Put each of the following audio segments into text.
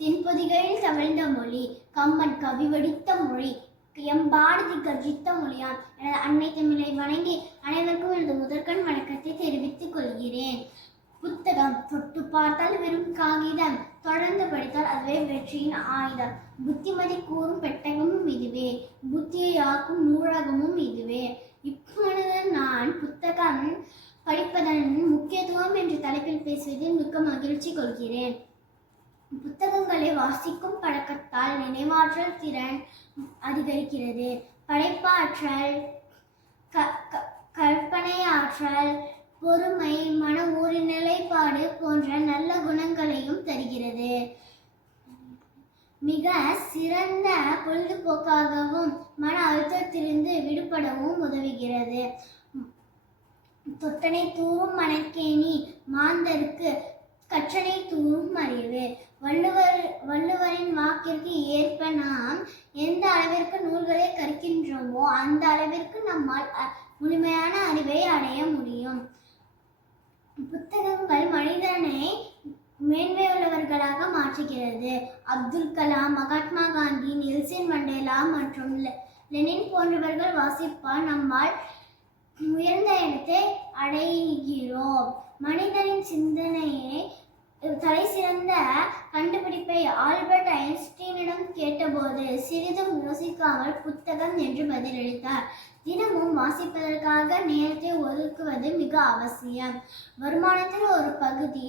பள்ளியில் தென்பொதிகளில் தவழ்ந்த மொழி கம்மன் கவி வடித்த மொழி எம் பாரதி கர்ஜித்த மொழியான் எனது அன்னை தமிழை வணங்கி அனைவருக்கும் எனது முதற்கண் வணக்கத்தை தெரிவித்துக் கொள்கிறேன். புத்தகம் தொட்டு பார்த்தால் வெறும் காகிதம் தொடர்ந்து படித்தால் அதுவே வெற்றியின் ஆயுதம். புத்திமதி கூறும் பெட்டகமும் இதுவே புத்தியை ஆக்கும் நூலகமும் இதுவே. இப்பொழுது நான் புத்தகம் படிப்பதன் முக்கியத்துவம் என்ற தலைப்பில் பேசுவதில் மிக்க மகிழ்ச்சி கொள்கிறேன். புத்தகங்களை வாசிக்கும் பழக்கத்தால் நினைவாற்றல் திறன் அதிகரிக்கிறது. படைப்பாற்றல் க- க- கற்பனை ஆற்றல் பொறுமை மன ஒருநிலைப்பாடு போன்ற நல்ல குணங்களையும் தருகிறது. மிக சிறந்த பொழுதுபோக்காகவும் மன அழுத்தத்திலிருந்து விடுபடவும் உதவுகிறது. தொட்டனை தூவும் மணற்கேணி மாந்தருக்கு கற்றனை தூங்கும் அறிவு. வள்ளுவர் வள்ளுவரின் வாக்கிற்கு ஏற்ப நாம் எந்த அளவிற்கு நூல்களை கற்கின்றோமோ அந்த அளவிற்கு நம்மால் அ- முழுமையான அறிவை அடைய முடியும். புத்தகங்கள் மனிதனை மேன்மையுள்ளவர்களாக மாற்றுகிறது. அப்துல் கலாம் மகாத்மா காந்தி நெல்சன் மண்டேலா மற்றும் லெ- லெனின் போன்றவர்கள் வாசிப்பால் நம்மால் உயர்ந்த இடத்தை அடைகிறோம். மனிதனின் சிந்தனையை தலை சிறந்த கண்டுபிடிப்பை ஆல்பர்ட் ஐன்ஸ்டீனிடம் கேட்டபோது சிறிதும் யோசிக்காமல் புத்தகம் என்று பதிலளித்தார். தினமும் வாசிப்பதற்காக நேரத்தை ஒதுக்குவது மிக அவசியம். வருமானத்தில் ஒரு பகுதி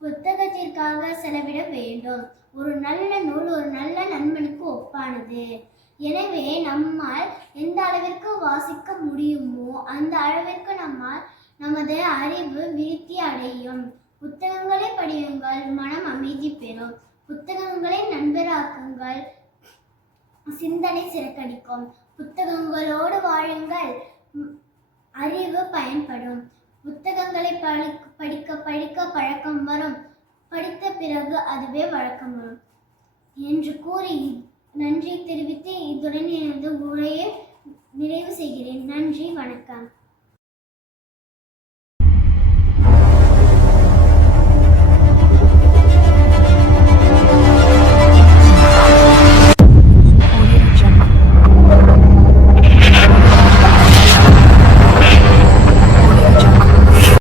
புத்தகத்திற்காக செலவிட வேண்டும். ஒரு நல்ல நூல் ஒரு நல்ல நண்பனுக்கு ஒப்பானது. எனவே நம்மால் எந்த அளவிற்கு வாசிக்க முடியுமோ அந்த அளவிற்கு நம்மால் நமது அறிவு விருத்தி அடையும். புத்தகங்களை படியுங்கள் மனம் அமைதி பெறும். புத்தகங்களை நண்பராக்குங்கள் சிந்தனை சிறக்கடிக்கும். புத்தகங்களோடு வாழுங்கள் அறிவு பயன்படும். புத்தகங்களை படி படிக்க படிக்க பழக்கம் வரும். படித்த பிறகு அதுவே வழக்கம் வரும். என்று கூறி நன்றி தெரிவித்து இதுடன் எனது உரையை நிறைவு செய்கிறேன். நன்றி வணக்கம்.